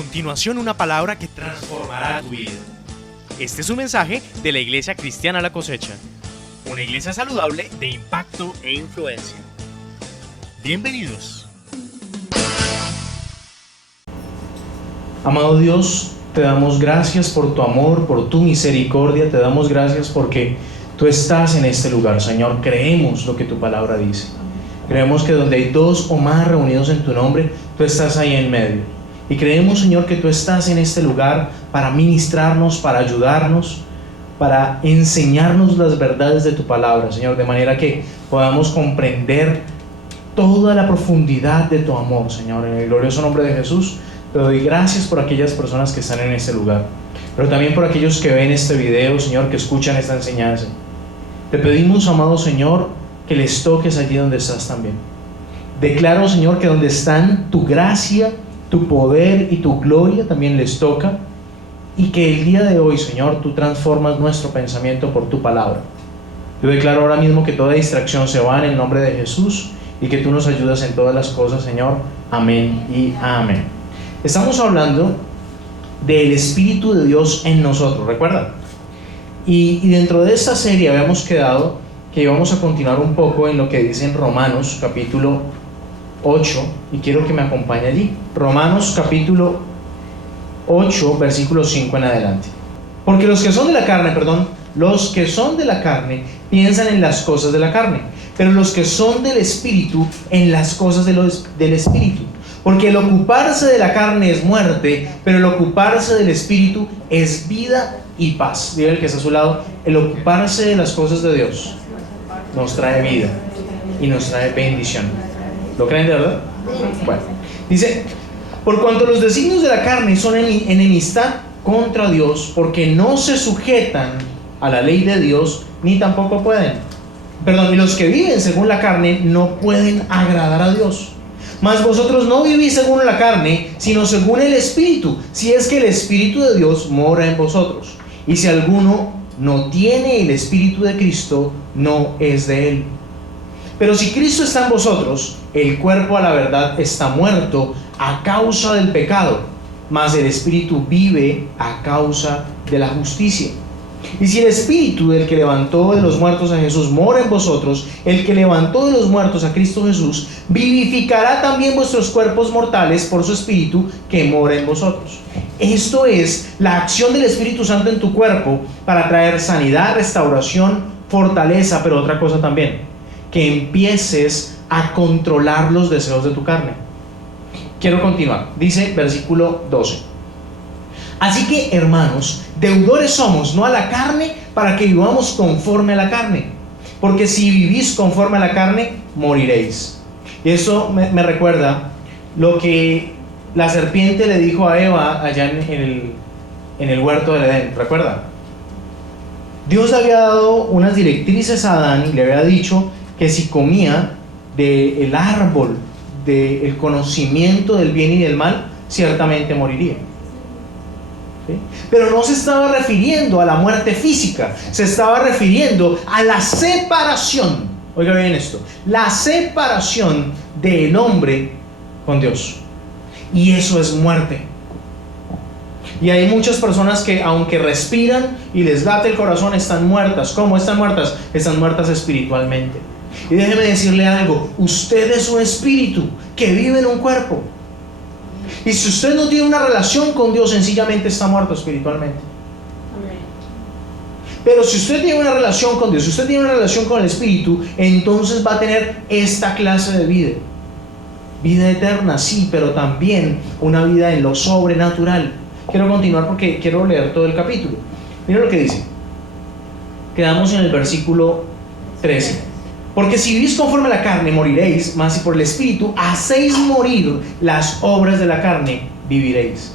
continuación una palabra que transformará tu vida. Este es un mensaje de la Iglesia Cristiana La Cosecha, una iglesia saludable de impacto e influencia. Bienvenidos. Amado Dios, te damos gracias por tu amor, por tu misericordia. Te damos gracias porque tú estás en este lugar, Señor. Creemos lo que tu palabra dice. Creemos que donde hay dos o más reunidos en tu nombre, tú estás ahí en medio. Y creemos, Señor, que tú estás en este lugar para ministrarnos, para ayudarnos, para enseñarnos las verdades de tu palabra, Señor, de manera que podamos comprender toda la profundidad de tu amor, Señor. En el glorioso nombre de Jesús, te doy gracias por aquellas personas que están en este lugar, pero también por aquellos que ven este video, Señor, que escuchan esta enseñanza. Te pedimos, amado Señor, que les toques allí donde estás también. Declaro, Señor, que donde están tu gracia, tu poder y tu gloria también les toca, y que el día de hoy, Señor, tú transformas nuestro pensamiento por tu palabra. Yo declaro ahora mismo que toda distracción se va en el nombre de Jesús y que tú nos ayudas en todas las cosas, Señor. Amén y amén. Estamos hablando del Espíritu de Dios en nosotros, ¿recuerdan? Y dentro de esta serie habíamos quedado que íbamos a continuar un poco en lo que dice en Romanos capítulo 8, y quiero que me acompañe allí. Romanos capítulo 8, versículo 5 en adelante. Porque los que son de la carne piensan en las cosas de la carne, pero los que son del Espíritu en las cosas del Espíritu. Porque el ocuparse de la carne es muerte, pero el ocuparse del Espíritu es vida y paz. Diga el que está a su lado: el ocuparse de las cosas de Dios nos trae vida y nos trae bendición. ¿Lo creen de verdad? Bueno, dice: por cuanto los designios de la carne son enemistad contra Dios, porque no se sujetan a la ley de Dios, ni tampoco y los que viven según la carne no pueden agradar a Dios. Mas vosotros no vivís según la carne, sino según el Espíritu, si es que el Espíritu de Dios mora en vosotros. Y si alguno no tiene el Espíritu de Cristo, no es de él. Pero si Cristo está en vosotros, el cuerpo a la verdad está muerto a causa del pecado, mas el Espíritu vive a causa de la justicia. Y si el Espíritu del que levantó de los muertos a Jesús mora en vosotros, el que levantó de los muertos a Cristo Jesús vivificará también vuestros cuerpos mortales por su Espíritu que mora en vosotros. Esto es la acción del Espíritu Santo en tu cuerpo para traer sanidad, restauración, fortaleza, pero otra cosa también: que empieces a controlar los deseos de tu carne. Quiero continuar. Dice versículo 12: así que, hermanos, deudores somos, no a la carne, para que vivamos conforme a la carne. Porque si vivís conforme a la carne, moriréis. Y eso me recuerda lo que la serpiente le dijo a Eva allá en el huerto del Edén. ¿Recuerda? Dios le había dado unas directrices a Adán y le había dicho que si comía del árbol del conocimiento del bien y del mal, ciertamente moriría. ¿Sí? Pero no se estaba refiriendo a la muerte física, se estaba refiriendo a la separación. Oiga bien esto: la separación del hombre con Dios. Y eso es muerte. Y hay muchas personas que, aunque respiran y les late el corazón, están muertas. ¿Cómo están muertas? Están muertas espiritualmente. Y déjeme decirle algo: usted es un espíritu que vive en un cuerpo. Y si usted no tiene una relación con Dios, sencillamente está muerto espiritualmente. Pero si usted tiene una relación con Dios, si usted tiene una relación con el Espíritu, entonces va a tener esta clase de vida. Vida eterna, sí, pero también una vida en lo sobrenatural. Quiero continuar porque quiero leer todo el capítulo. Mira lo que dice. Quedamos en el versículo 13. Porque si vivís conforme a la carne, moriréis, mas si por el Espíritu hacéis morir las obras de la carne, viviréis.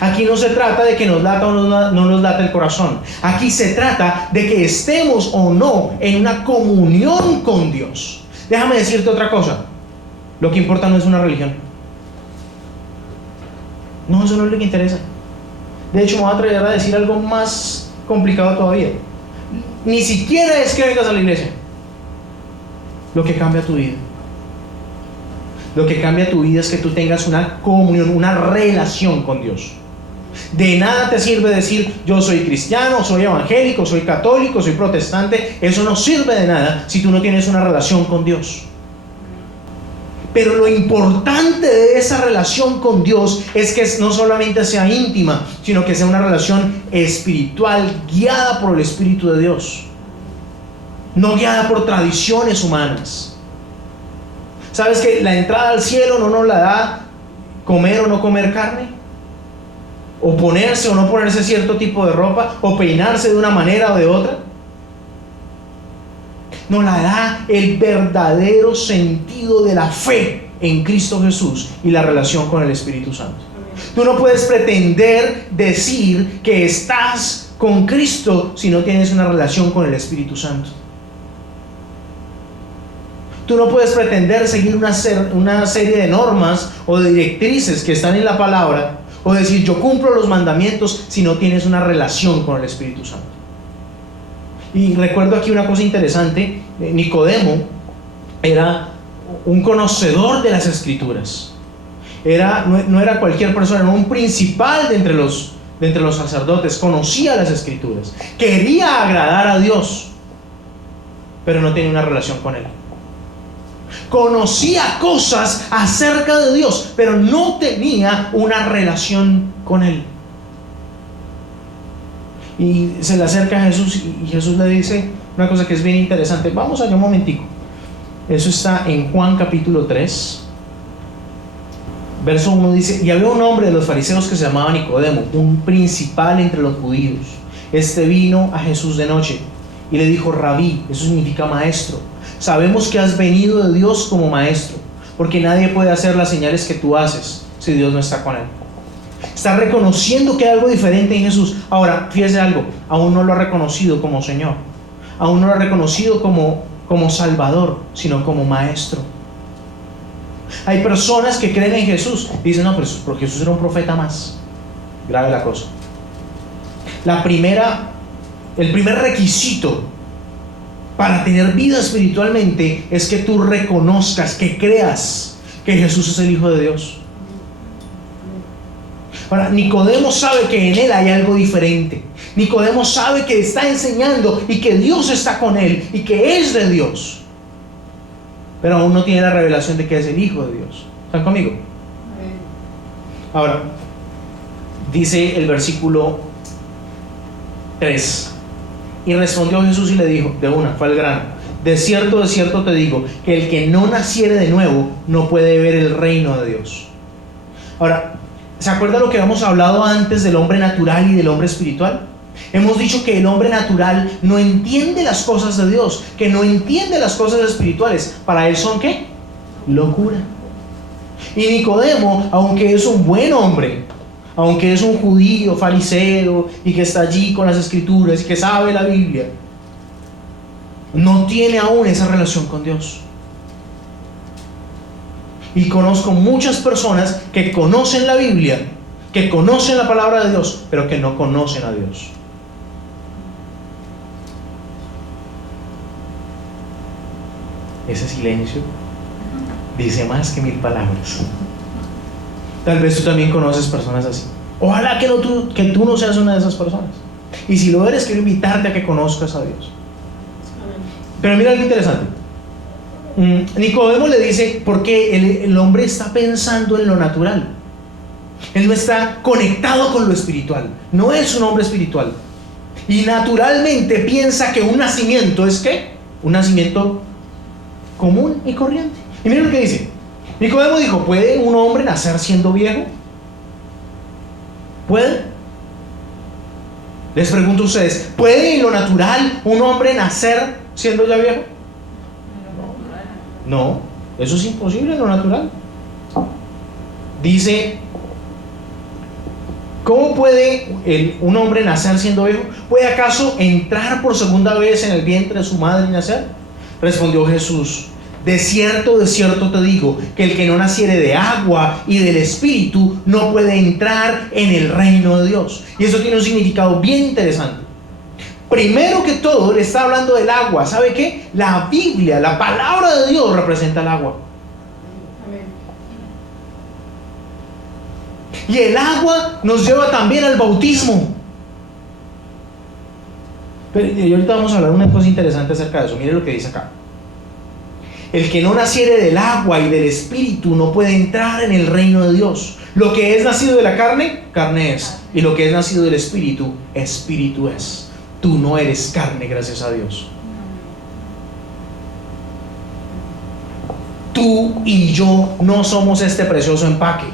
Aquí no se trata de que nos lata o no nos lata el corazón. Aquí se trata de que estemos o no en una comunión con Dios. Déjame decirte otra cosa: lo que importa no es una religión. No, eso no es lo que interesa. De hecho, me voy a atrever a decir algo más complicado todavía. Ni siquiera es que vengas a la iglesia lo que cambia tu vida. Lo que cambia tu vida es que tú tengas una comunión, una relación con Dios. De nada te sirve decir yo soy cristiano, soy evangélico, soy católico, soy protestante. Eso no sirve de nada si tú no tienes una relación con Dios. Pero lo importante de esa relación con Dios es que no solamente sea íntima, sino que sea una relación espiritual, guiada por el Espíritu de Dios, no guiada por tradiciones humanas. ¿Sabes que la entrada al cielo no nos la da comer o no comer carne? O ponerse o no ponerse cierto tipo de ropa, o peinarse de una manera o de otra. Nos la da el verdadero sentido de la fe en Cristo Jesús y la relación con el Espíritu Santo. Tú no puedes pretender decir que estás con Cristo si no tienes una relación con el Espíritu Santo. Tú no puedes pretender seguir una serie de normas o de directrices que están en la palabra, o decir yo cumplo los mandamientos si no tienes una relación con el Espíritu Santo. Y recuerdo aquí una cosa interesante. Nicodemo era un conocedor de las Escrituras. No era cualquier persona, era un principal de entre los sacerdotes. Conocía las Escrituras, quería agradar a Dios, pero no tenía una relación con Él. Conocía cosas acerca de Dios, pero no tenía una relación con Él. Y se le acerca a Jesús y Jesús le dice una cosa que es bien interesante. Vamos allá un momentico. Eso está en Juan capítulo 3, verso 1. Dice: y había un hombre de los fariseos que se llamaba Nicodemo, un principal entre los judíos. Este vino a Jesús de noche y le dijo: Rabí, eso significa maestro, sabemos que has venido de Dios como maestro, porque nadie puede hacer las señales que tú haces si Dios no está con él. Está reconociendo que hay algo diferente en Jesús. Ahora, fíjese algo, aún no lo ha reconocido como Señor, aún no lo ha reconocido como Salvador, sino como Maestro. Hay personas que creen en Jesús y dicen: no, pero porque Jesús era un profeta más. Grave la cosa. El primer requisito para tener vida espiritualmente es que tú reconozcas, que creas que Jesús es el Hijo de Dios. Ahora, Nicodemo sabe que en él hay algo diferente. Nicodemo sabe que está enseñando y que Dios está con él y que es de Dios, pero aún no tiene la revelación de que es el Hijo de Dios. ¿Están conmigo? Ahora, dice el versículo 3: y respondió Jesús y le dijo, fue al grano: de cierto te digo, que el que no naciere de nuevo no puede ver el reino de Dios. Ahora, ¿se acuerda lo que hemos hablado antes del hombre natural y del hombre espiritual? Hemos dicho que el hombre natural no entiende las cosas de Dios, que no entiende las cosas espirituales. Para él son ¿qué? Locura. Y Nicodemo, aunque es un buen hombre, aunque es un judío fariseo y que está allí con las escrituras y que sabe la Biblia, no tiene aún esa relación con Dios. Y conozco muchas personas que conocen la Biblia, que conocen la palabra de Dios, pero que no conocen a Dios. Ese silencio dice más que 1000 palabras. Tal vez tú también conoces personas así. Ojalá que tú no seas una de esas personas. Y si lo eres, quiero invitarte a que conozcas a Dios. Pero mira algo interesante. Nicodemo le dice porque el hombre está pensando en lo natural. Él no está conectado con lo espiritual. No es un hombre espiritual. Y naturalmente piensa que un nacimiento es ¿qué? Un nacimiento común y corriente. Y miren lo que dice. Nicodemo dijo: ¿puede un hombre nacer siendo viejo? ¿Puede? Les pregunto a ustedes: ¿puede en lo natural un hombre nacer siendo ya viejo? No, eso es imposible en lo natural. Dice: ¿cómo puede un hombre nacer siendo viejo? ¿Puede acaso entrar por segunda vez en el vientre de su madre y nacer? Respondió Jesús: de cierto te digo, que el que no naciere de agua y del Espíritu no puede entrar en el reino de Dios. Y eso tiene un significado bien interesante. Primero que todo, le está hablando del agua. ¿Sabe qué? La Biblia, la palabra de Dios, representa el agua. Y el agua nos lleva también al bautismo. Y ahorita vamos a hablar una cosa interesante acerca de eso. Mire lo que dice acá. El que no naciere del agua y del espíritu no puede entrar en el reino de Dios. Lo que es nacido de la carne, carne es. Y lo que es nacido del espíritu, espíritu es. Tú no eres carne, gracias a Dios. Tú y yo no somos este precioso empaque.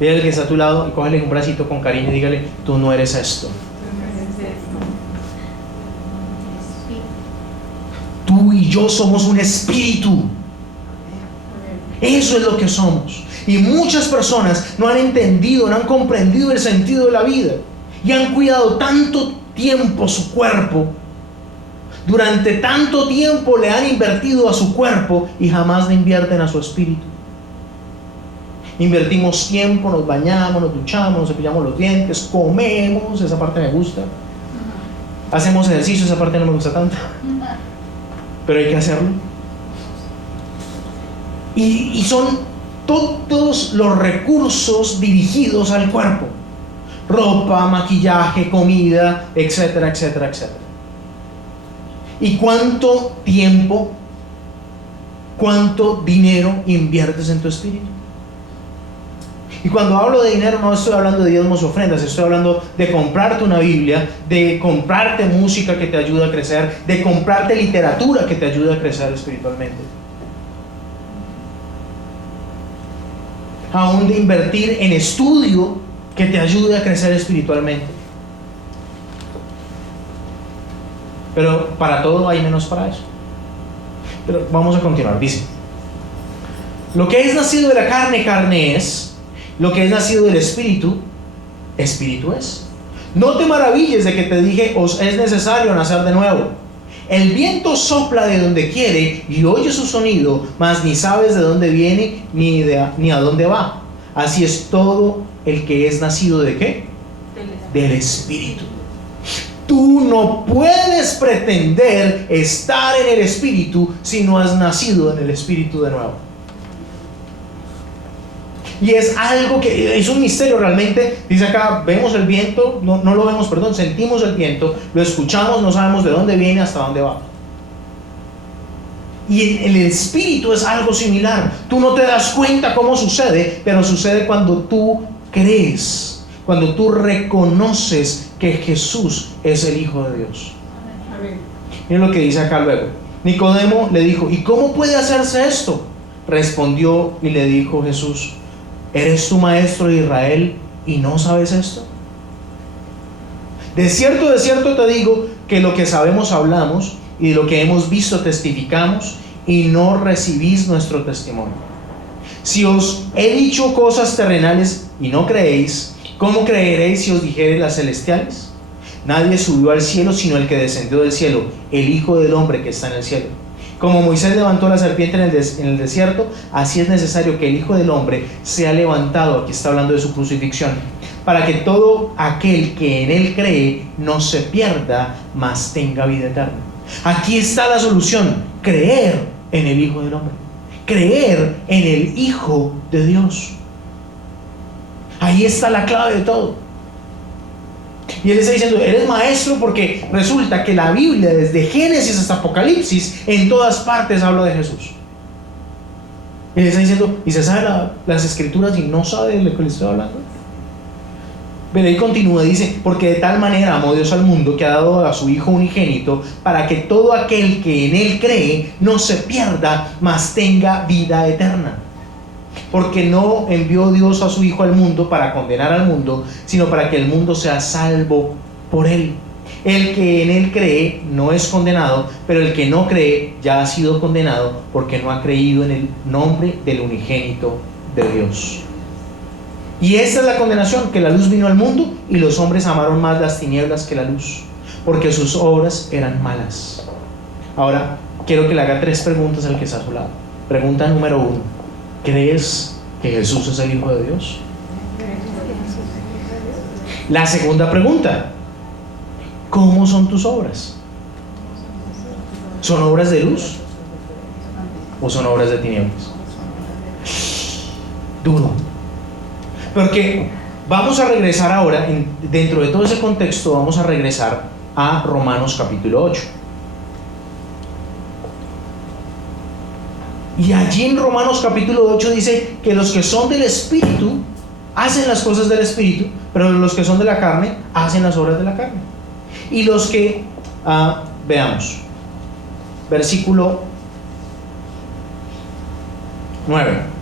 Dile al que está a tu lado y cógele un bracito con cariño y dígale: tú no eres esto. Tú y yo somos un espíritu. Eso es lo que somos. Y muchas personas no han entendido, no han comprendido el sentido de la vida y han cuidado tanto tiempo su cuerpo. Durante tanto tiempo le han invertido a su cuerpo y jamás le invierten a su espíritu. Invertimos tiempo, nos bañamos, nos duchamos, nos cepillamos los dientes, comemos, esa parte me gusta. Hacemos ejercicio, esa parte no me gusta tanto, pero hay que hacerlo. Y son todos los recursos dirigidos al cuerpo: ropa, maquillaje, comida, etcétera, etcétera, etcétera. ¿Y cuánto tiempo, cuánto dinero inviertes en tu espíritu? Y cuando hablo de dinero no estoy hablando de diezmos y ofrendas, estoy hablando de comprarte una Biblia, de comprarte música que te ayude a crecer, de comprarte literatura que te ayude a crecer espiritualmente. Aún de invertir en estudio que te ayude a crecer espiritualmente. Pero para todo hay menos para eso. Pero vamos a continuar. Dice: lo que es nacido de la carne, carne es. Lo que es nacido del espíritu, espíritu es. No te maravilles de que te dije: os es necesario nacer de nuevo. El viento sopla de donde quiere y oye su sonido, mas ni sabes de dónde viene ni a dónde va. Así es todo el que es nacido ¿de qué? Del espíritu. Tú no puedes pretender estar en el espíritu si no has nacido en el espíritu de nuevo. Y es algo que es un misterio realmente. Dice acá: vemos el viento, no lo vemos, perdón, sentimos el viento, lo escuchamos, no sabemos de dónde viene hasta dónde va. Y el espíritu es algo similar. Tú no te das cuenta cómo sucede, pero sucede cuando tú crees, cuando tú reconoces que Jesús es el Hijo de Dios. Miren lo que dice acá luego. Nicodemo le dijo: ¿y cómo puede hacerse esto? Respondió y le dijo Jesús: ¿eres tú maestro de Israel y no sabes esto? De cierto te digo que lo que sabemos hablamos, y de lo que hemos visto testificamos, y no recibís nuestro testimonio. Si os he dicho cosas terrenales y no creéis, ¿cómo creeréis si os dijere las celestiales? Nadie subió al cielo sino el que descendió del cielo, el Hijo del Hombre que está en el cielo. Como Moisés levantó la serpiente en el desierto, así es necesario que el Hijo del Hombre sea levantado. Aquí está hablando de su crucifixión, para que todo aquel que en él cree no se pierda, mas tenga vida eterna. Aquí está la solución: creer en el Hijo del Hombre, creer en el Hijo de Dios. Ahí está la clave de todo. Y él está diciendo: eres maestro porque resulta que la Biblia, desde Génesis hasta Apocalipsis, en todas partes habla de Jesús. Y él está diciendo: ¿y se sabe las escrituras y no sabe de lo que le estoy hablando? Pero ahí continúa, dice: porque de tal manera amó Dios al mundo que ha dado a su Hijo unigénito, para que todo aquel que en él cree no se pierda, mas tenga vida eterna. Porque no envió Dios a su Hijo al mundo para condenar al mundo, sino para que el mundo sea salvo por él. El que en él cree no es condenado, pero el que no cree ya ha sido condenado, porque no ha creído en el nombre del unigénito de Dios. Y esta es la condenación: que la luz vino al mundo y los hombres amaron más las tinieblas que la luz, porque sus obras eran malas. Ahora quiero que le haga 3 preguntas al que está a su lado. Pregunta número 1: ¿crees que Jesús es el Hijo de Dios? La segunda pregunta: ¿cómo son tus obras? ¿Son obras de luz o son obras de tinieblas? Duro. Porque vamos a regresar ahora, dentro de todo ese contexto, vamos a regresar a Romanos capítulo 8. Y allí en Romanos capítulo 8 dice que los que son del Espíritu hacen las cosas del Espíritu, pero los que son de la carne hacen las obras de la carne. Y los que, veamos, versículo 9.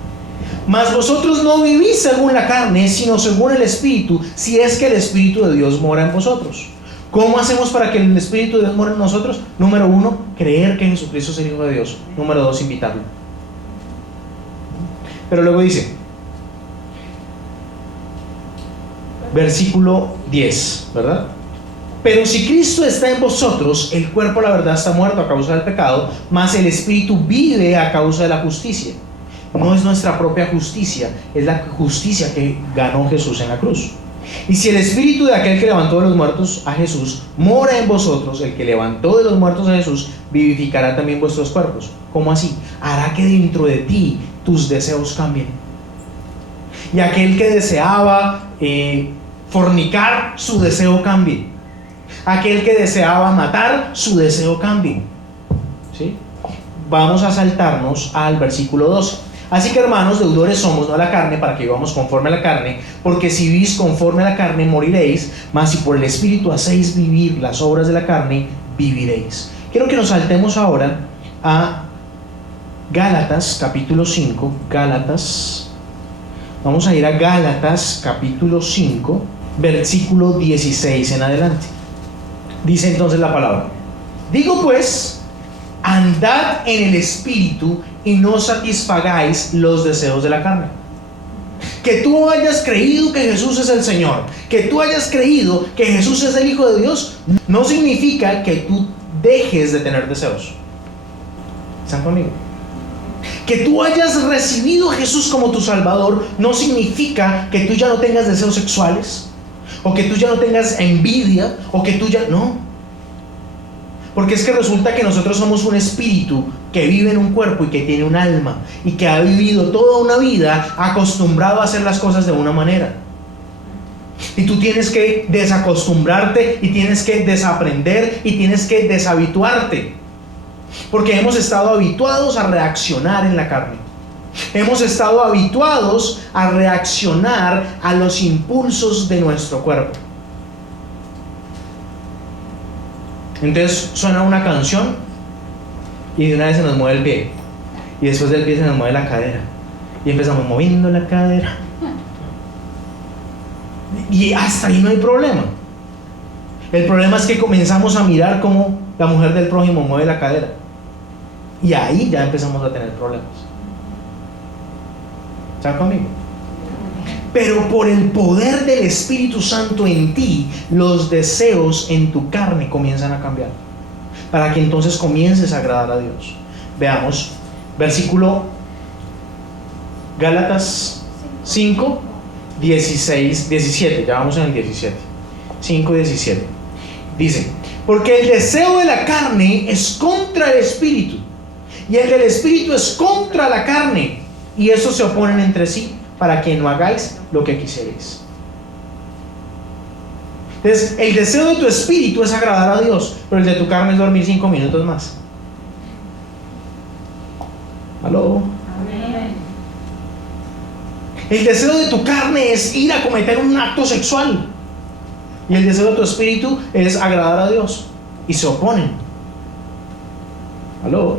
Mas vosotros no vivís según la carne, sino según el Espíritu, si es que el Espíritu de Dios mora en vosotros. ¿Cómo hacemos para que el Espíritu de Dios mora en nosotros? Número 1, creer que Jesucristo es el Hijo de Dios. Número 2, invitarlo. Pero luego dice, versículo 10, ¿verdad? Pero si Cristo está en vosotros, el cuerpo, la verdad, está muerto a causa del pecado, mas el Espíritu vive a causa de la justicia. No es nuestra propia justicia, es la justicia que ganó Jesús en la cruz. Y si el Espíritu de aquel que levantó de los muertos a Jesús mora en vosotros, el que levantó de los muertos a Jesús vivificará también vuestros cuerpos. ¿Cómo así? Hará que dentro de ti tus deseos cambien. Y aquel que deseaba fornicar, su deseo cambie. Aquel que deseaba matar, su deseo cambie. ¿Sí? Vamos a saltarnos al versículo 12. Así que, hermanos, deudores somos, no a la carne, para que vivamos conforme a la carne, porque si vivís conforme a la carne, moriréis, mas si por el Espíritu hacéis vivir las obras de la carne, viviréis. Quiero que nos saltemos ahora a Gálatas, capítulo 5. Gálatas, vamos a ir a Gálatas, capítulo 5, versículo 16 en adelante. Dice entonces la palabra: digo pues, andad en el Espíritu y no satisfagáis los deseos de la carne. Que tú hayas creído que Jesús es el Señor, que tú hayas creído que Jesús es el Hijo de Dios, no significa que tú dejes de tener deseos. ¿Están conmigo? Que tú hayas recibido a Jesús como tu Salvador no significa que tú ya no tengas deseos sexuales, o que tú ya no tengas envidia, o que tú ya... No. Porque es que resulta que nosotros somos un espíritu que vive en un cuerpo y que tiene un alma y que ha vivido toda una vida acostumbrado a hacer las cosas de una manera. Y tú tienes que desacostumbrarte y tienes que desaprender y tienes que deshabituarte. Porque hemos estado habituados a reaccionar en la carne. Hemos estado habituados a reaccionar a los impulsos de nuestro cuerpo. Entonces suena una canción y de una vez se nos mueve el pie, y después del pie se nos mueve la cadera, y empezamos moviendo la cadera, y hasta ahí no hay problema. El problema es que comenzamos a mirar cómo la mujer del prójimo mueve la cadera, y ahí ya empezamos a tener problemas. ¿Están conmigo? Pero por el poder del Espíritu Santo en ti, los deseos en tu carne comienzan a cambiar, para que entonces comiences a agradar a Dios. Veamos, versículo Gálatas 5, 16, 17, ya vamos en el 17, 5, 17. Dice: porque el deseo de la carne es contra el Espíritu, y el del Espíritu es contra la carne, y estos se oponen entre sí, para que no hagáis lo que quisierais. Entonces, el deseo de tu espíritu es agradar a Dios, pero el de tu carne es dormir 5 minutos más. ¿Aló? Amén. El deseo de tu carne es ir a cometer un acto sexual, y el deseo de tu espíritu es agradar a Dios, y se oponen. ¿Aló?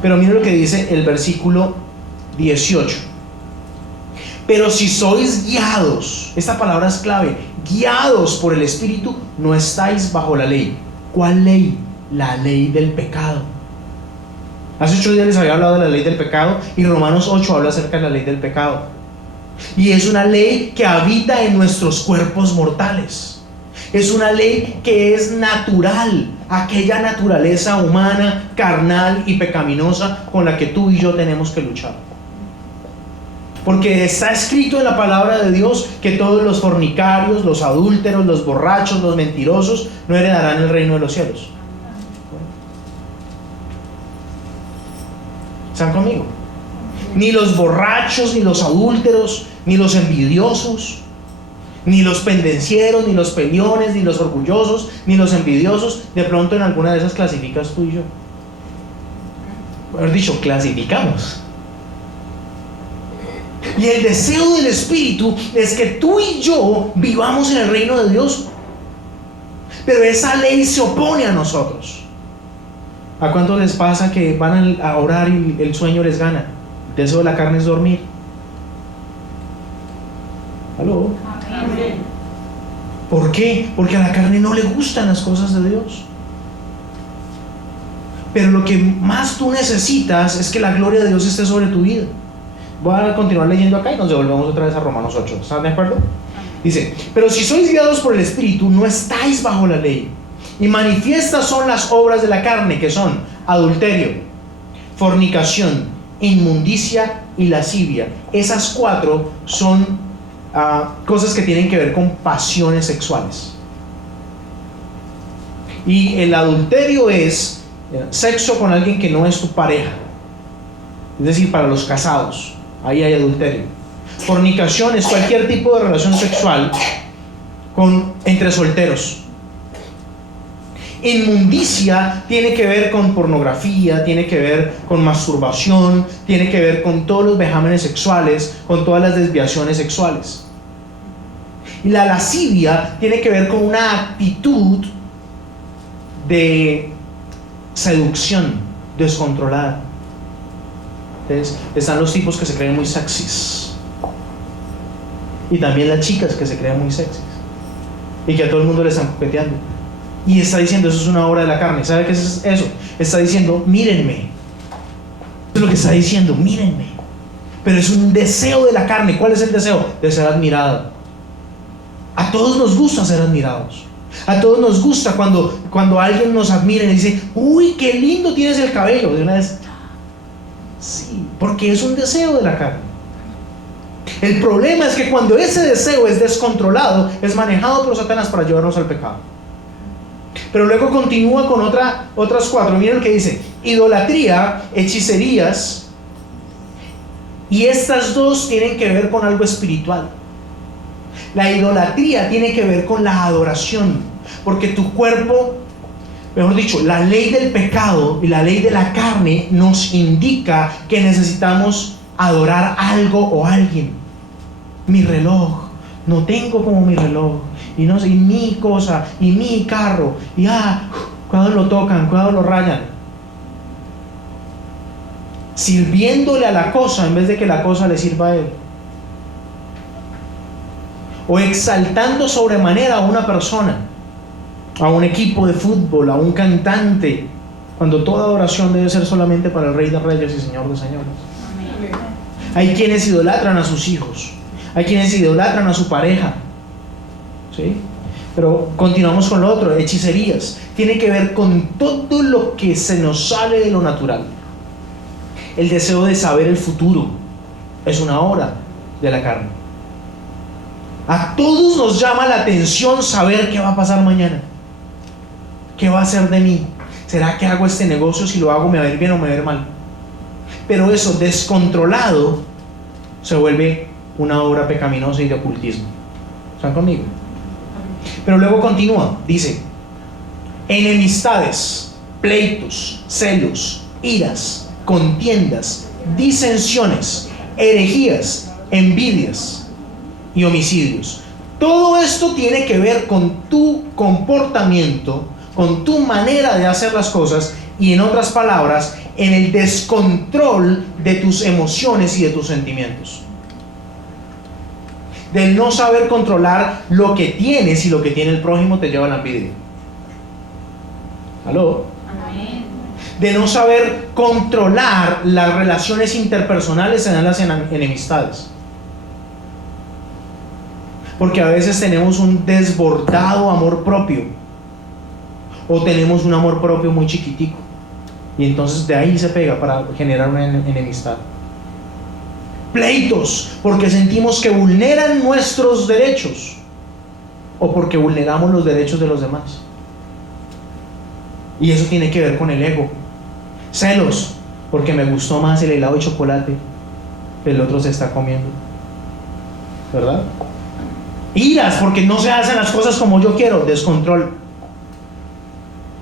Pero mira lo que dice el versículo 18. Pero si sois guiados, esta palabra es clave, guiados por el Espíritu, no estáis bajo la ley. ¿Cuál ley? La ley del pecado. Hace 8 días les había hablado de la ley del pecado, y Romanos 8 habla acerca de la ley del pecado. Y es una ley que habita en nuestros cuerpos mortales. Es una ley que es natural, aquella naturaleza humana, carnal y pecaminosa con la que tú y yo tenemos que luchar. Porque está escrito en la palabra de Dios que todos los fornicarios, los adúlteros, los borrachos, los mentirosos no heredarán el reino de los cielos. ¿Están conmigo? Ni los borrachos, ni los adúlteros, ni los envidiosos, ni los pendencieros, ni los peleones, ni los orgullosos, ni los envidiosos. De pronto en alguna de esas clasificas tú y yo. Haber dicho, clasificamos. Y el deseo del Espíritu es que tú y yo vivamos en el reino de Dios. Pero esa ley se opone a nosotros. ¿A cuántos les pasa que van a orar y el sueño les gana? El deseo de la carne es dormir. ¿Aló? Amén. ¿Por qué? Porque a la carne no le gustan las cosas de Dios. Pero lo que más tú necesitas es que la gloria de Dios esté sobre tu vida. Voy a continuar leyendo acá y nos devolvemos otra vez a Romanos 8. ¿Están de acuerdo? Dice, pero si sois guiados por el Espíritu, no estáis bajo la ley. Y manifiestas son las obras de la carne, que son adulterio, fornicación, inmundicia y lascivia. Esas 4 son cosas que tienen que ver con pasiones sexuales. Y el adulterio es sexo con alguien que no es tu pareja, es decir, para los casados, ahí hay adulterio. Fornicación es cualquier tipo de relación sexual entre solteros. Inmundicia tiene que ver con pornografía, tiene que ver con masturbación, tiene que ver con todos los vejámenes sexuales, con todas las desviaciones sexuales. Y la lascivia tiene que ver con una actitud de seducción descontrolada. Entonces, están los tipos que se creen muy sexys, y también las chicas que se creen muy sexys y que a todo el mundo le están coqueteando. Y está diciendo, eso es una obra de la carne. ¿Sabe qué es eso? Está diciendo, mírenme. Eso es lo que está diciendo, mírenme. Pero es un deseo de la carne. ¿Cuál es el deseo? De ser admirado. A todos nos gusta ser admirados. A todos nos gusta cuando alguien nos admira y dice, uy, qué lindo tienes el cabello. De una vez, sí, porque es un deseo de la carne. El problema es que cuando ese deseo es descontrolado, es manejado por Satanás para llevarnos al pecado. Pero luego continúa con otras 4. Miren lo que dice: idolatría, hechicerías. Y estas 2 tienen que ver con algo espiritual. La idolatría tiene que ver con la adoración, porque tu cuerpo, mejor dicho, la ley del pecado y la ley de la carne nos indica que necesitamos adorar algo o alguien. Mi reloj, no tengo como mi reloj, y no sé, y mi cosa, y mi carro, y cuando lo tocan, cuando lo rayan, sirviéndole a la cosa en vez de que la cosa le sirva a él, o exaltando sobremanera a una persona, a un equipo de fútbol, a un cantante, cuando toda adoración debe ser solamente para el Rey de Reyes y Señor de Señores. Amén. Hay quienes idolatran a sus hijos, hay quienes idolatran a su pareja, ¿sí? Pero continuamos con lo otro. Hechicerías tiene que ver con todo lo que se nos sale de lo natural. El deseo de saber el futuro es una obra de la carne. A todos nos llama la atención saber qué va a pasar mañana, qué va a ser de mí. ¿Será que hago este negocio? Si lo hago, ¿me va a ir bien o me va a ir mal? Pero eso descontrolado se vuelve una obra pecaminosa y de ocultismo. ¿Están conmigo? Pero luego continúa, dice: enemistades, pleitos, celos, iras, contiendas, disensiones, herejías, envidias y homicidios. Todo esto tiene que ver con tu comportamiento, con tu manera de hacer las cosas, y en otras palabras, en el descontrol de tus emociones y de tus sentimientos. Del no saber controlar lo que tienes, y lo que tiene el prójimo te lleva a la envidia. ¿Aló? Amén. De no saber controlar las relaciones interpersonales, se dan las enemistades. Porque a veces tenemos un desbordado amor propio, o tenemos un amor propio muy chiquitico, y entonces de ahí se pega para generar una enemistad. Pleitos, porque sentimos que vulneran nuestros derechos, o porque vulneramos los derechos de los demás, y eso tiene que ver con el ego. Celos, porque me gustó más el helado de chocolate que el otro se está comiendo. ¿verdad? Iras porque no se hacen las cosas como yo quiero, descontrol.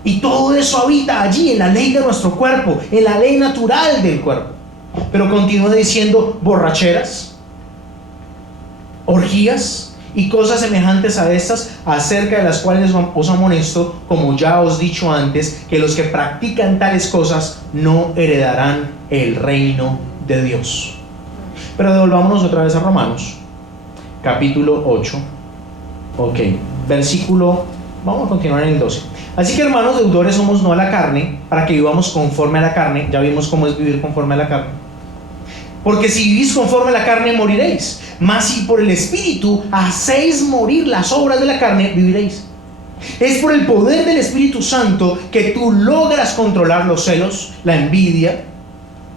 Y todo eso habita allí en la ley de nuestro cuerpo, en la ley natural del cuerpo. Pero continúa diciendo borracheras, orgías y cosas semejantes a estas, acerca de las cuales os amonesto, como ya os he dicho antes, que los que practican tales cosas no heredarán el reino de Dios. Pero devolvámonos otra vez a Romanos, capítulo 8. Ok, versículo, vamos a continuar en el 12. Así que, hermanos, deudores somos no a la carne, para que vivamos conforme a la carne. Ya vimos cómo es vivir conforme a la carne. Porque si vivís conforme a la carne, moriréis. Mas si por el Espíritu hacéis morir las obras de la carne, viviréis. Es por el poder del Espíritu Santo que tú logras controlar los celos, la envidia,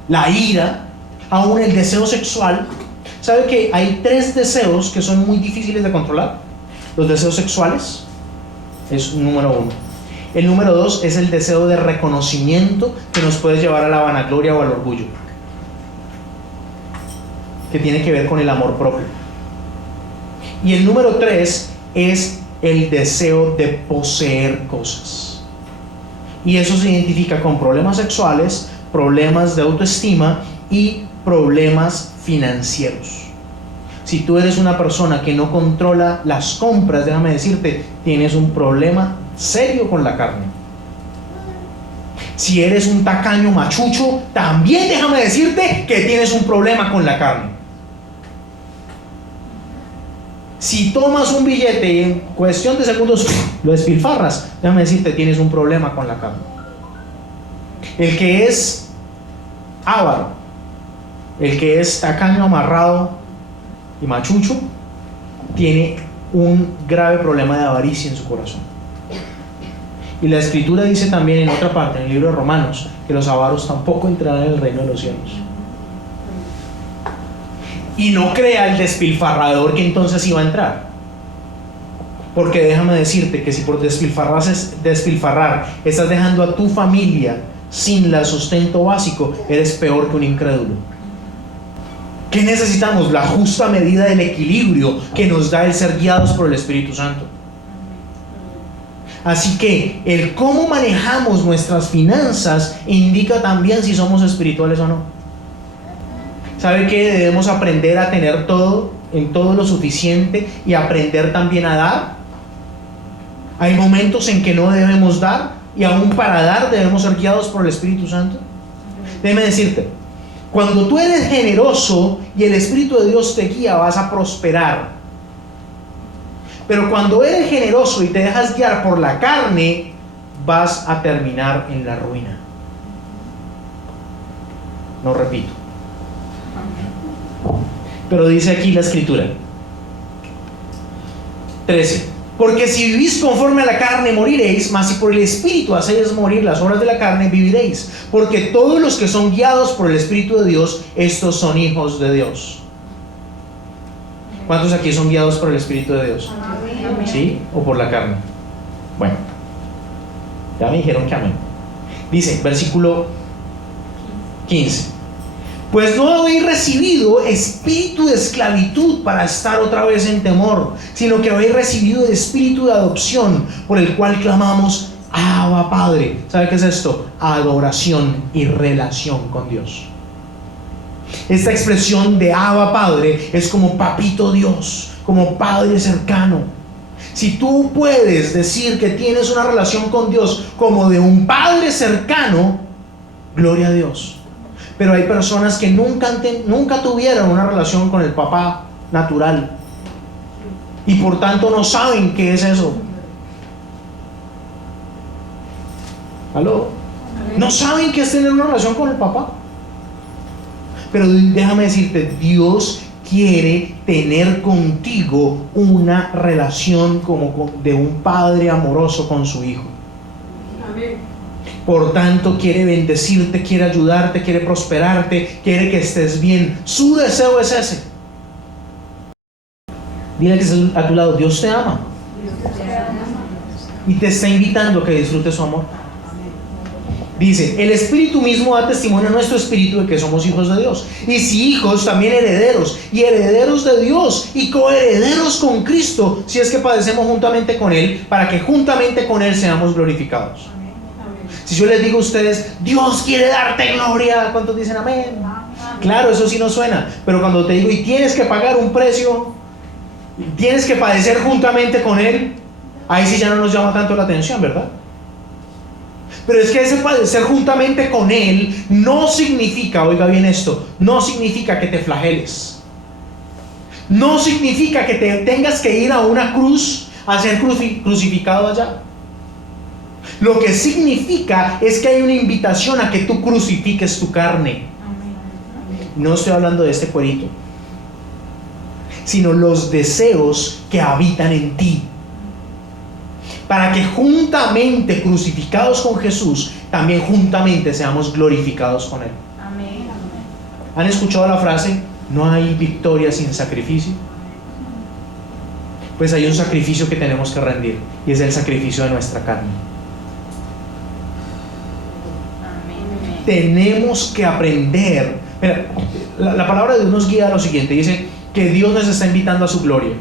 la ira, aún el deseo sexual. ¿Sabe que hay 3 deseos que son muy difíciles de controlar? Los deseos sexuales es número 1. El número 2 es el deseo de reconocimiento, que nos puede llevar a la vanagloria o al orgullo, que tiene que ver con el amor propio. Y el número 3 es el deseo de poseer cosas. Y eso se identifica con problemas sexuales, problemas de autoestima y problemas financieros. Si tú eres una persona que no controla las compras, déjame decirte, tienes un problema serio con la carne. Si eres un tacaño machucho, también déjame decirte que tienes un problema con la carne. Si tomas un billete y en cuestión de segundos lo despilfarras, déjame decirte, tienes un problema con la carne. El que es avaro, el que es tacaño, amarrado y machucho, tiene un grave problema de avaricia en su corazón. Y la Escritura dice también en otra parte, en el libro de Romanos, que los avaros tampoco entrarán en el reino de los cielos. Y no crea el despilfarrador que entonces iba a entrar. Porque déjame decirte que si por despilfarrar estás dejando a tu familia sin el sustento básico, eres peor que un incrédulo. ¿Qué necesitamos? La justa medida del equilibrio que nos da el ser guiados por el Espíritu Santo. Así que el cómo manejamos nuestras finanzas indica también si somos espirituales o no. ¿Sabe qué? Debemos aprender a tener todo, en todo lo suficiente, y aprender también a dar. Hay momentos en que no debemos dar, y aún para dar debemos ser guiados por el Espíritu Santo. Déjame decirte, cuando tú eres generoso y el Espíritu de Dios te guía, vas a prosperar. Pero cuando eres generoso y te dejas guiar por la carne, vas a terminar en la ruina. No repito. Pero dice aquí la Escritura 13: porque si vivís conforme a la carne, moriréis, mas si por el Espíritu hacéis morir las obras de la carne, viviréis. Porque todos los que son guiados por el Espíritu de Dios, estos son hijos de Dios. ¿Cuántos aquí son guiados por el Espíritu de Dios? Amén. ¿Sí? ¿O por la carne? Bueno, ya me dijeron que amén. Dice, versículo 15: pues no habéis recibido espíritu de esclavitud para estar otra vez en temor, sino que habéis recibido el espíritu de adopción, por el cual clamamos, Abba Padre. ¿Sabe qué es esto? Adoración y relación con Dios. Esta expresión de Abba Padre es como papito Dios, como Padre cercano. Si tú puedes decir que tienes una relación con Dios como de un Padre cercano, gloria a Dios. Pero hay personas que nunca tuvieron una relación con el papá natural, y por tanto no saben qué es eso. ¿Aló? No saben qué es tener una relación con el papá. Pero déjame decirte, Dios quiere tener contigo una relación como de un padre amoroso con su hijo. Amén. Por tanto, quiere bendecirte, quiere ayudarte, quiere prosperarte, quiere que estés bien. Su deseo es ese. Dile que está a tu lado, Dios te ama y te está invitando a que disfrutes su amor. Dice, el Espíritu mismo da testimonio a nuestro espíritu de que somos hijos de Dios. Y si hijos, también herederos, y herederos de Dios, y coherederos con Cristo, si es que padecemos juntamente con Él, para que juntamente con Él seamos glorificados. Si yo les digo a ustedes, Dios quiere darte gloria, ¿cuántos dicen amén? Claro, eso sí no suena. Pero cuando te digo, y tienes que pagar un precio, tienes que padecer juntamente con Él, ahí sí ya no nos llama tanto la atención, ¿verdad? Pero es que ese padecer juntamente con Él no significa, oiga bien esto, no significa que te flageles. No significa que te tengas que ir a una cruz a ser crucificado allá. Lo que significa es que hay una invitación a que tú crucifiques tu carne. No estoy hablando de este cuerito, sino los deseos que habitan en ti, para que juntamente crucificados con Jesús, también juntamente seamos glorificados con Él. Amén. ¿Han escuchado la frase, no hay victoria sin sacrificio? Pues hay un sacrificio que tenemos que rendir, y es el sacrificio de nuestra carne. Amén. Tenemos que aprender. Mira, la palabra de Dios nos guía a lo siguiente, dice que Dios nos está invitando a su gloria.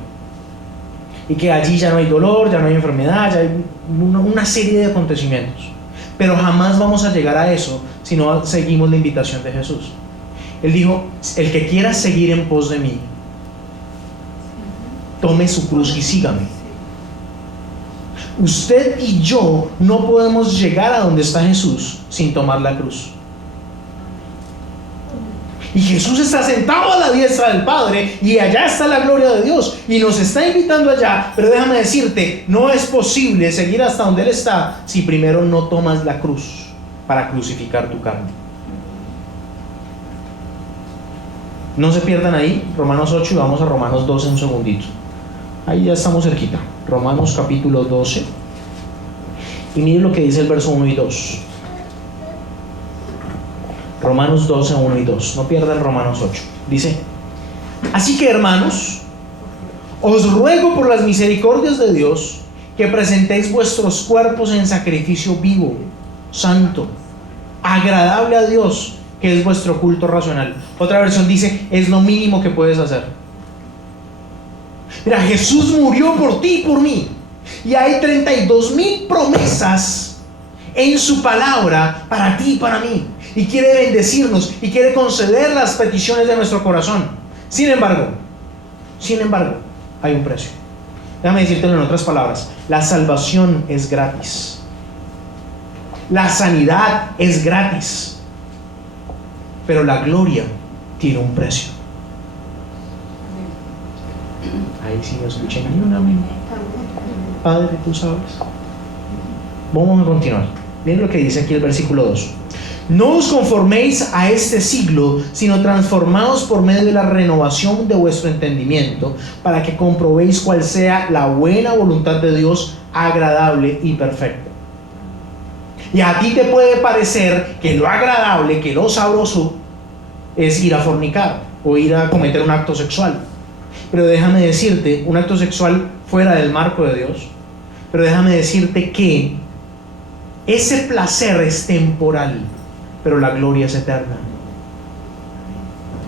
Y que allí ya no hay dolor, ya no hay enfermedad, ya hay una serie de acontecimientos. Pero jamás vamos a llegar a eso si no seguimos la invitación de Jesús. Él dijo, el que quiera seguir en pos de mí, tome su cruz y sígame. Usted y yo no podemos llegar a donde está Jesús sin tomar la cruz. Y Jesús está sentado a la diestra del Padre y allá está la gloria de Dios y nos está invitando allá. Pero déjame decirte, no es posible seguir hasta donde Él está si primero no tomas la cruz para crucificar tu carne. No se pierdan ahí, Romanos 8, y vamos a Romanos 12 un segundito. Ahí ya estamos cerquita. Romanos capítulo 12. Y miren lo que dice el verso 1 y 2. Romanos 12, 1 y 2. No pierdan Romanos 8. Dice, así que hermanos, os ruego por las misericordias de Dios que presentéis vuestros cuerpos en sacrificio vivo, santo, agradable a Dios, que es vuestro culto racional. Otra versión dice, es lo mínimo que puedes hacer. Mira, Jesús murió por ti y por mí. Y hay 32,000 promesas en su palabra para ti y para mí. Y quiere bendecirnos y quiere conceder las peticiones de nuestro corazón. Sin embargo, hay un precio. Déjame decírtelo en otras palabras. La salvación es gratis. La sanidad es gratis. Pero la gloria tiene un precio. Ahí sí no escuché ni un amén. Padre, tú sabes. Vamos a continuar. Miren lo que dice aquí el versículo 2. No os conforméis a este siglo, sino transformaos por medio de la renovación de vuestro entendimiento, para que comprobéis cuál sea la buena voluntad de Dios, agradable y perfecta. Y a ti te puede parecer que lo agradable, que lo sabroso, es ir a fornicar o ir a cometer un acto sexual. Pero déjame decirte, un acto sexual fuera del marco de Dios. Pero déjame decirte que ese placer es temporal, pero la gloria es eterna.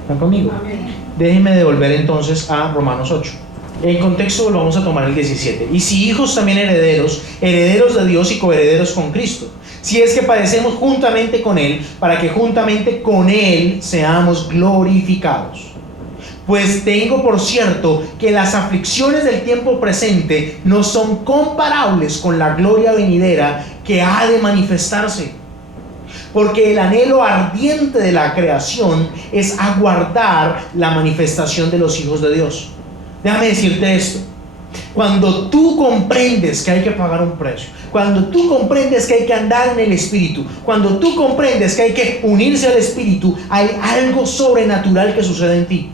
¿Están conmigo? Déjenme devolver entonces a Romanos 8. En contexto lo vamos a tomar el 17. Y si hijos también herederos, herederos de Dios y coherederos con Cristo, si es que padecemos juntamente con Él, para que juntamente con Él seamos glorificados. Pues tengo por cierto que las aflicciones del tiempo presente no son comparables con la gloria venidera que ha de manifestarse. Porque el anhelo ardiente de la creación es aguardar la manifestación de los hijos de Dios. Déjame decirte esto. Cuando tú comprendes que hay que pagar un precio, cuando tú comprendes que hay que andar en el Espíritu, cuando tú comprendes que hay que unirse al Espíritu, hay algo sobrenatural que sucede en ti.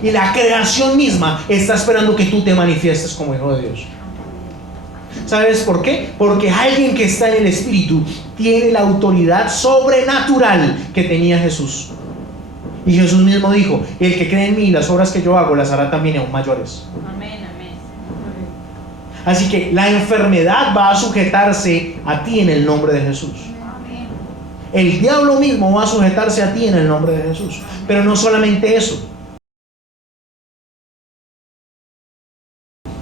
Y la creación misma está esperando que tú te manifiestes como hijo de Dios. ¿Sabes por qué? Porque alguien que está en el Espíritu tiene la autoridad sobrenatural que tenía Jesús. Y Jesús mismo dijo, el que cree en mí, las obras que yo hago las hará también aún mayores. Amén, amén. Así que la enfermedad va a sujetarse a ti en el nombre de Jesús. Amén. el diablo mismo va a sujetarse a ti en el nombre de Jesús. Pero no solamente eso.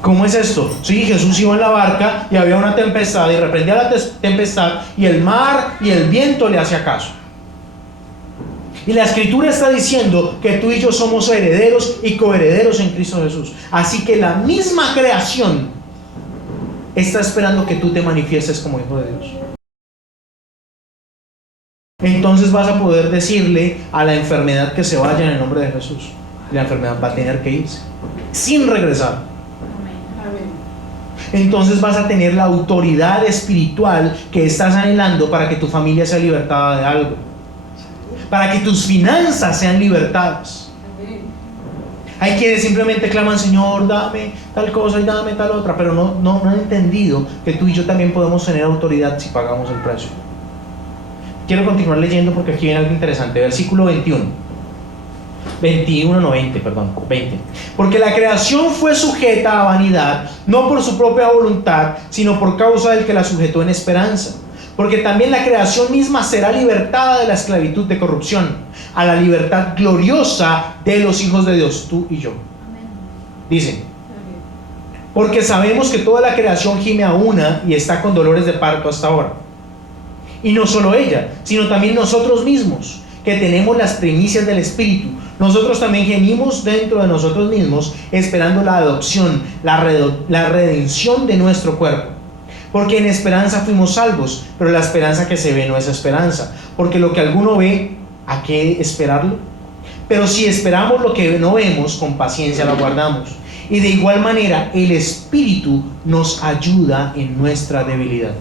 ¿Cómo es esto? Sí, Jesús iba en la barca y había una tempestad y reprendía la tempestad y el mar y el viento le hacía caso. Y la Escritura está diciendo que tú y yo somos herederos y coherederos en Cristo Jesús. Así que la misma creación está esperando que tú te manifiestes como hijo de Dios. Entonces vas a poder decirle a la enfermedad que se vaya en el nombre de Jesús. La enfermedad va a tener que irse sin regresar. Entonces vas a tener la autoridad espiritual que estás anhelando para que tu familia sea libertada de algo, para que tus finanzas sean libertadas. Hay quienes simplemente claman: Señor, dame tal cosa y dame tal otra, pero no han entendido que tú y yo también podemos tener autoridad si pagamos el precio. Quiero continuar leyendo porque aquí viene algo interesante. Versículo 20. Porque la creación fue sujeta a vanidad, no por su propia voluntad, sino por causa del que la sujetó en esperanza. Porque también la creación misma será libertada de la esclavitud de corrupción a la libertad gloriosa de los hijos de Dios, tú y yo. Dice: porque sabemos que toda la creación gime a una y está con dolores de parto hasta ahora. Y no solo ella, sino también nosotros mismos, que tenemos las primicias del Espíritu. Nosotros también gemimos dentro de nosotros mismos, esperando la adopción, la redención de nuestro cuerpo. Porque en esperanza fuimos salvos, pero la esperanza que se ve no es esperanza. Porque lo que alguno ve, ¿a qué esperarlo? Pero si esperamos lo que no vemos, con paciencia lo guardamos. Y de igual manera, el Espíritu nos ayuda en nuestra debilidad.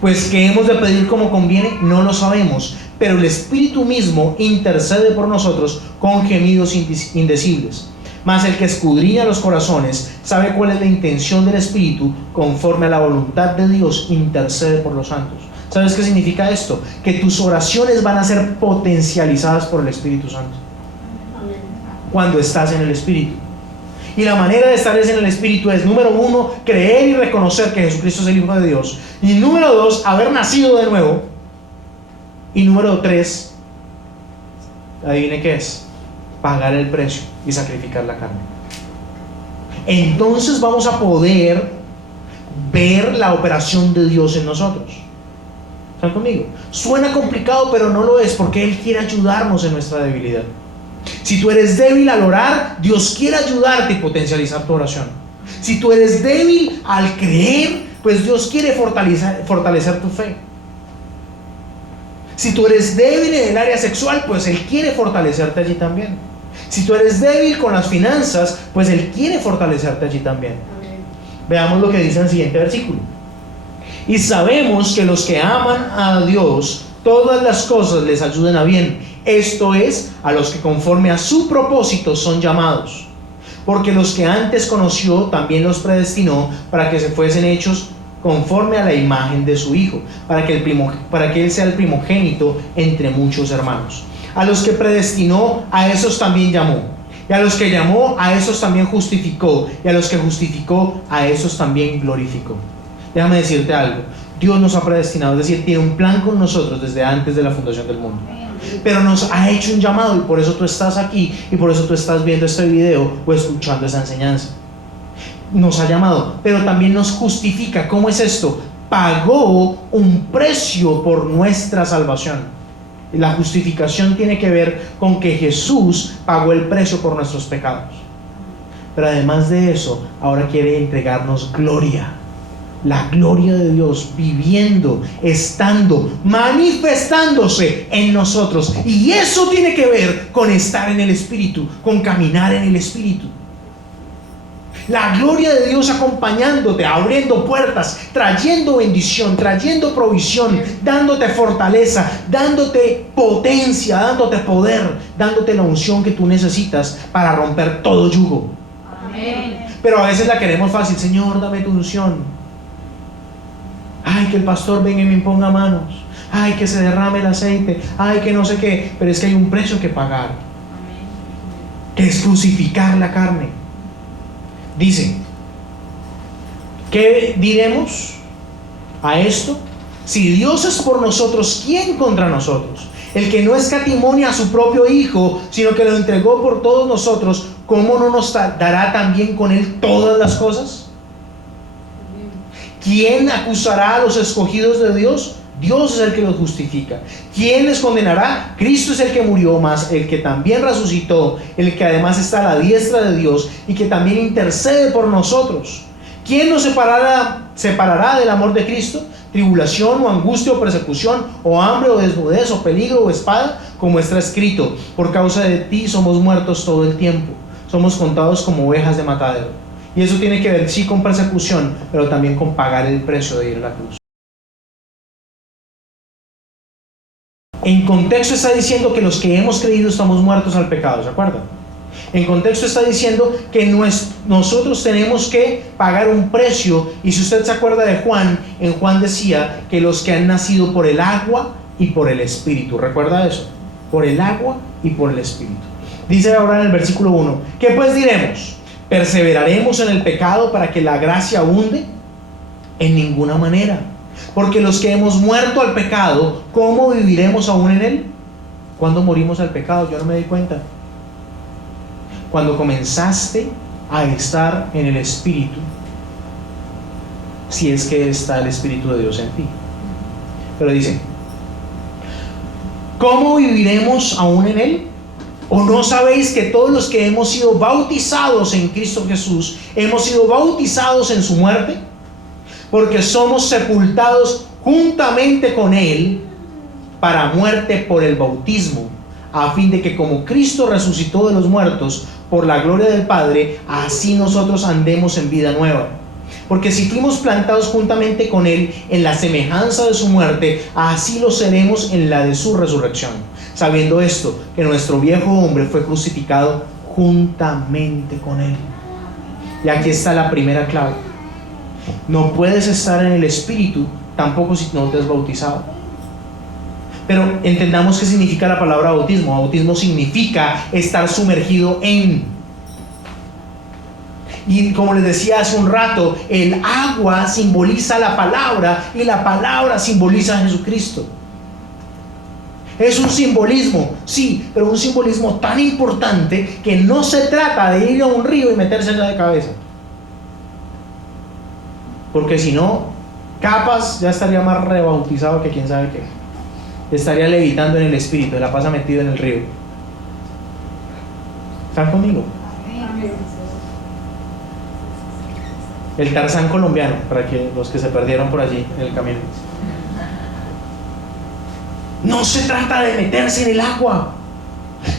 Pues ¿qué hemos de pedir como conviene? No lo sabemos, pero el Espíritu mismo intercede por nosotros con gemidos indecibles. Mas el que escudriña los corazones sabe cuál es la intención del Espíritu, conforme a la voluntad de Dios intercede por los santos. ¿Sabes qué significa esto? Que tus oraciones van a ser potencializadas por el Espíritu Santo cuando estás en el Espíritu. Y la manera de estar en el Espíritu es: número 1, creer y reconocer que Jesucristo es el Hijo de Dios. Y número 2, haber nacido de nuevo. Y número 3, adivine qué es: pagar el precio y sacrificar la carne. Entonces vamos a poder ver la operación de Dios en nosotros. ¿Están conmigo? Suena complicado, pero no lo es, porque Él quiere ayudarnos en nuestra debilidad. Si tú eres débil al orar, Dios quiere ayudarte y potencializar tu oración. Si tú eres débil al creer, pues Dios quiere fortalecer tu fe. Si tú eres débil en el área sexual, pues Él quiere fortalecerte allí también. Si tú eres débil con las finanzas, pues Él quiere fortalecerte allí también. Veamos lo que dice en el siguiente versículo. Y sabemos que los que aman a Dios, todas las cosas les ayudan a bien. Esto es, a los que conforme a su propósito son llamados. Porque los que antes conoció, también los predestinó para que se fuesen hechos conforme a la imagen de su Hijo, para que Él sea el primogénito entre muchos hermanos. A los que predestinó, a esos también llamó. Y a los que llamó, a esos también justificó. Y a los que justificó, a esos también glorificó. Déjame decirte algo: Dios nos ha predestinado, es decir, tiene un plan con nosotros desde antes de la fundación del mundo. Pero nos ha hecho un llamado, y por eso tú estás aquí, y por eso tú estás viendo este video o escuchando esta enseñanza. Nos ha llamado, pero también nos justifica. ¿Cómo es esto? Pagó un precio por nuestra salvación. La justificación tiene que ver con que Jesús pagó el precio por nuestros pecados. Pero además de eso, ahora quiere entregarnos gloria. La gloria de Dios viviendo, estando, manifestándose en nosotros. Y eso tiene que ver con estar en el Espíritu, con caminar en el Espíritu. La gloria de Dios acompañándote, abriendo puertas, trayendo bendición, trayendo provisión, dándote fortaleza, dándote potencia, dándote poder, dándote la unción que tú necesitas para romper todo yugo. Amén. Pero a veces la queremos fácil: Señor, dame tu unción. Ay, que el pastor venga y me imponga manos. Ay, que se derrame el aceite. Ay, que no sé qué. Pero es que hay un precio que pagar, que es crucificar la carne. Dice: ¿qué diremos a esto? Si Dios es por nosotros, ¿quién contra nosotros? El que no escatimó ni a su propio Hijo, sino que lo entregó por todos nosotros, ¿cómo no nos dará también con Él todas las cosas? ¿Quién acusará a los escogidos de Dios? Dios es el que los justifica. ¿Quién les condenará? Cristo es el que murió, más el que también resucitó, el que además está a la diestra de Dios y que también intercede por nosotros. ¿Quién nos separará del amor de Cristo? Tribulación o angustia o persecución o hambre o desnudez o peligro o espada, como está escrito: por causa de ti somos muertos todo el tiempo, somos contados como ovejas de matadero. Y eso tiene que ver sí con persecución, pero también con pagar el precio de ir a la cruz. En contexto está diciendo que los que hemos creído estamos muertos al pecado, ¿se acuerdan? En contexto está diciendo que nosotros tenemos que pagar un precio. Y si usted se acuerda de Juan, en Juan decía que los que han nacido por el agua y por el Espíritu, ¿recuerda eso? Por el agua y por el Espíritu. Dice ahora en el versículo 1, ¿qué pues diremos? ¿Perseveraremos en el pecado para que la gracia abunde? En ninguna manera. Porque los que hemos muerto al pecado, ¿cómo viviremos aún en él? ¿Cuándo morimos al pecado? Yo no me di cuenta. Cuando comenzaste a estar en el Espíritu, si es que está el Espíritu de Dios en ti. Pero dice, ¿cómo viviremos aún en él? ¿O no sabéis que todos los que hemos sido bautizados en Cristo Jesús, hemos sido bautizados en su muerte? Porque somos sepultados juntamente con él para muerte por el bautismo, a fin de que como Cristo resucitó de los muertos por la gloria del Padre, así nosotros andemos en vida nueva. Porque si fuimos plantados juntamente con él en la semejanza de su muerte, así lo seremos en la de su resurrección. Sabiendo esto, que nuestro viejo hombre fue crucificado juntamente con él. Y aquí está la primera clave. No puedes estar en el Espíritu tampoco si no te has bautizado. Pero entendamos qué significa la palabra bautismo. Bautismo significa estar sumergido en. Y como les decía hace un rato, el agua simboliza la palabra y la palabra simboliza a Jesucristo. Es un simbolismo, sí, pero un simbolismo tan importante que no se trata de ir a un río y meterse allá de cabeza. Porque si no, capaz ya estaría más rebautizado que quién sabe qué. Estaría levitando en el Espíritu, la pasa metido en el río. ¿Están conmigo? El Tarzán colombiano, para que los que se perdieron por allí en el camino. No se trata de meterse en el agua,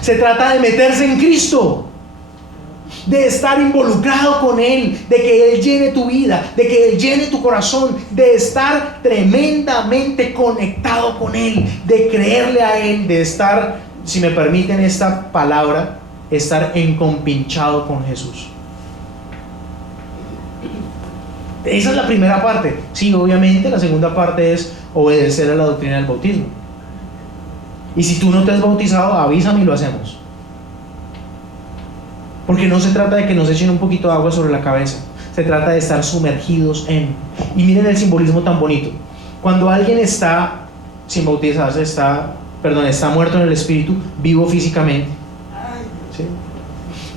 se trata de meterse en Cristo, de estar involucrado con Él, de que Él llene tu vida, de que Él llene tu corazón, de estar tremendamente conectado con Él, de creerle a Él, de estar, si me permiten esta palabra, estar encompinchado con Jesús. Esa es la primera parte. Sí, obviamente la segunda parte es obedecer a la doctrina del bautismo. Y si tú no te has bautizado, avísame y lo hacemos. Porque no se trata de que nos echen un poquito de agua sobre la cabeza. Se trata de estar sumergidos en. Y miren el simbolismo tan bonito. Cuando alguien está sin bautizarse, está muerto en el espíritu, vivo físicamente. ¿Sí?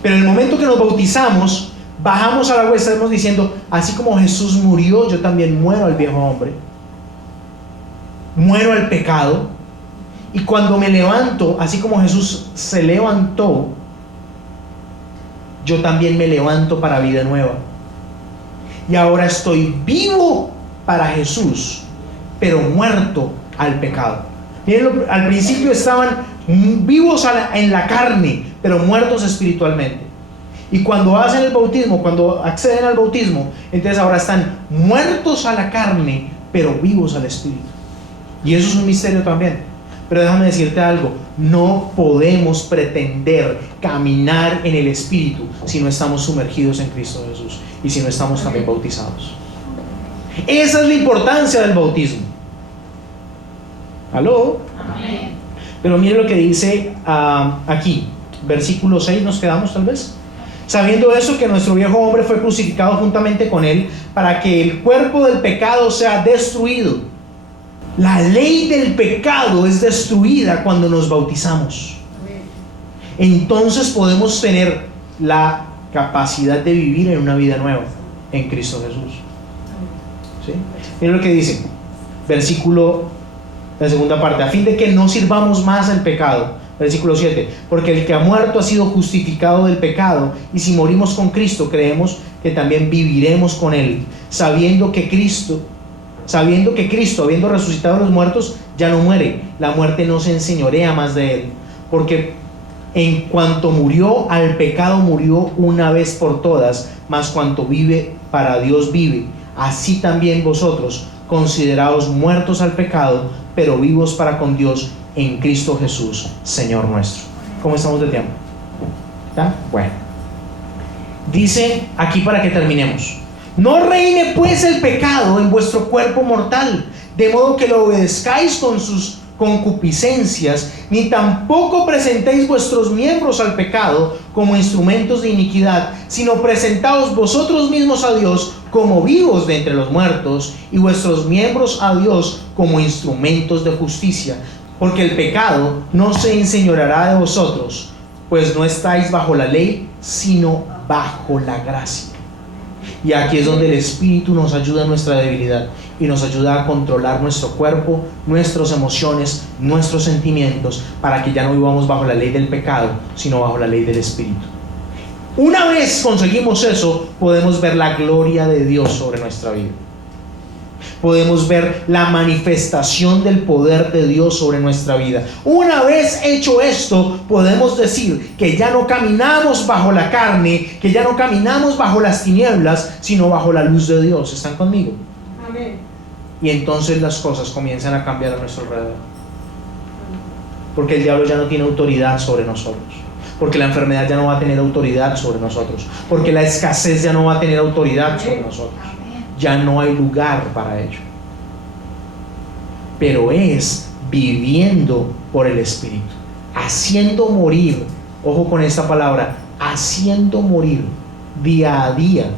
Pero en el momento que nos bautizamos, bajamos al agua y estamos diciendo, así como Jesús murió, yo también muero al viejo hombre. Muero al pecado. Y cuando me levanto, así como Jesús se levantó, yo también me levanto para vida nueva. Y ahora estoy vivo para Jesús, pero muerto al pecado. Miren, al principio estaban vivos en la carne, pero muertos espiritualmente. Y cuando hacen el bautismo, cuando acceden al bautismo, entonces ahora están muertos a la carne, pero vivos al espíritu. Y eso es un misterio también. Pero déjame decirte algo, no podemos pretender caminar en el Espíritu si no estamos sumergidos en Cristo Jesús y si no estamos también bautizados. Esa es la importancia del bautismo. ¿Aló? Amén. Pero mire lo que dice aquí, versículo 6, nos quedamos tal vez. Sabiendo eso, que nuestro viejo hombre fue crucificado juntamente con él para que el cuerpo del pecado sea destruido. La ley del pecado es destruida cuando nos bautizamos. Entonces podemos tener la capacidad de vivir en una vida nueva en Cristo Jesús. ¿Sí? Miren lo que dice, versículo, la segunda parte, a fin de que no sirvamos más al pecado. Versículo 7, porque el que ha muerto ha sido justificado del pecado, y si morimos con Cristo, creemos que también viviremos con Él, sabiendo que Cristo, habiendo resucitado a los muertos, ya no muere. La muerte no se enseñorea más de Él, porque en cuanto murió al pecado, murió una vez por todas, mas cuanto vive, para Dios vive. Así también vosotros, consideraos muertos al pecado, pero vivos para con Dios en Cristo Jesús, Señor nuestro. ¿Cómo estamos de tiempo? ¿Está? Bueno. Dice aquí para que terminemos: no reine pues el pecado en vuestro cuerpo mortal, de modo que lo obedezcáis con sus concupiscencias, ni tampoco presentéis vuestros miembros al pecado como instrumentos de iniquidad, sino presentaos vosotros mismos a Dios como vivos de entre los muertos, y vuestros miembros a Dios como instrumentos de justicia. Porque el pecado no se enseñoreará de vosotros, pues no estáis bajo la ley, sino bajo la gracia. Y aquí es donde el Espíritu nos ayuda en nuestra debilidad y nos ayuda a controlar nuestro cuerpo, nuestras emociones, nuestros sentimientos, para que ya no vivamos bajo la ley del pecado, sino bajo la ley del Espíritu. Una vez conseguimos eso, podemos ver la gloria de Dios sobre nuestra vida. Podemos ver la manifestación del poder de Dios sobre nuestra vida. Una vez hecho esto, podemos decir que ya no caminamos bajo la carne, que ya no caminamos bajo las tinieblas, sino bajo la luz de Dios. ¿Están conmigo? Amén. Y entonces las cosas comienzan a cambiar a nuestro alrededor. Porque el diablo ya no tiene autoridad sobre nosotros. Porque la enfermedad ya no va a tener autoridad sobre nosotros. Porque la escasez ya no va a tener autoridad sobre nosotros. Ya no hay lugar para ello. Pero es viviendo por el Espíritu, haciendo morir, ojo con esta palabra, haciendo morir día a día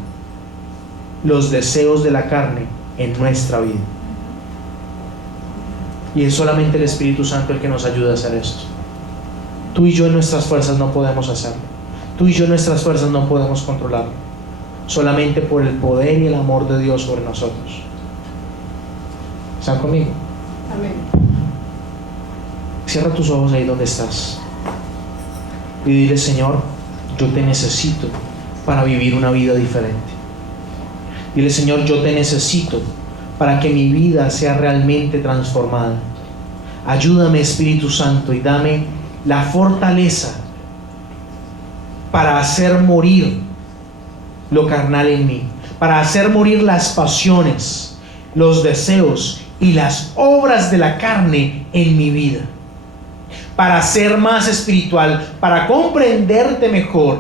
los deseos de la carne en nuestra vida. Y es solamente el Espíritu Santo el que nos ayuda a hacer esto. Tú y yo en nuestras fuerzas no podemos hacerlo. Tú y yo en nuestras fuerzas no podemos controlarlo. Solamente por el poder y el amor de Dios sobre nosotros. ¿Están conmigo? Amén. Cierra tus ojos ahí donde estás y dile: Señor, yo te necesito para vivir una vida diferente. Dile: Señor, yo te necesito para que mi vida sea realmente transformada. Ayúdame, Espíritu Santo, y dame la fortaleza para hacer morir lo carnal en mí, para hacer morir las pasiones, los deseos y las obras de la carne en mi vida, para ser más espiritual, para comprenderte mejor,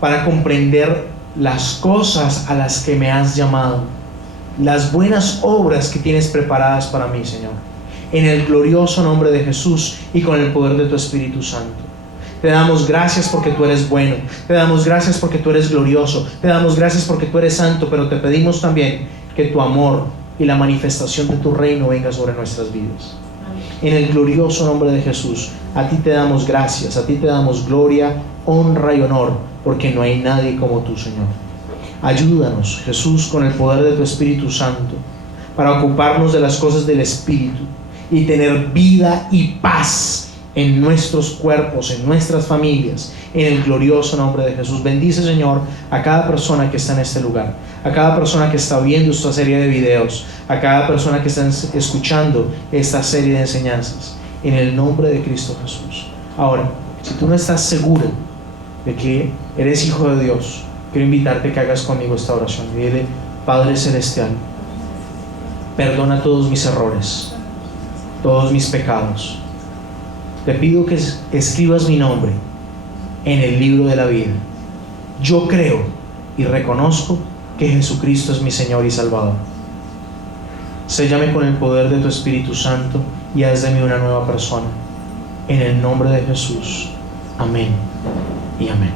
para comprender las cosas a las que me has llamado, las buenas obras que tienes preparadas para mí, Señor, en el glorioso nombre de Jesús y con el poder de tu Espíritu Santo. Te damos gracias porque tú eres bueno, te damos gracias porque tú eres glorioso, te damos gracias porque tú eres santo, pero te pedimos también que tu amor y la manifestación de tu reino venga sobre nuestras vidas. En el glorioso nombre de Jesús, a ti te damos gracias, a ti te damos gloria, honra y honor, porque no hay nadie como tú, Señor. Ayúdanos, Jesús, con el poder de tu Espíritu Santo, para ocuparnos de las cosas del Espíritu y tener vida y paz en nuestros cuerpos, en nuestras familias, en el glorioso nombre de Jesús. Bendice, Señor, a cada persona que está en este lugar, a cada persona que está viendo esta serie de videos, a cada persona que está escuchando esta serie de enseñanzas, en el nombre de Cristo Jesús. Ahora, si tú no estás seguro de que eres hijo de Dios, quiero invitarte a que hagas conmigo esta oración. Dile: Padre Celestial, perdona todos mis errores, todos mis pecados. Te pido que escribas mi nombre en el libro de la vida. Yo creo y reconozco que Jesucristo es mi Señor y Salvador. Séllame con el poder de tu Espíritu Santo y haz de mí una nueva persona. En el nombre de Jesús. Amén y amén.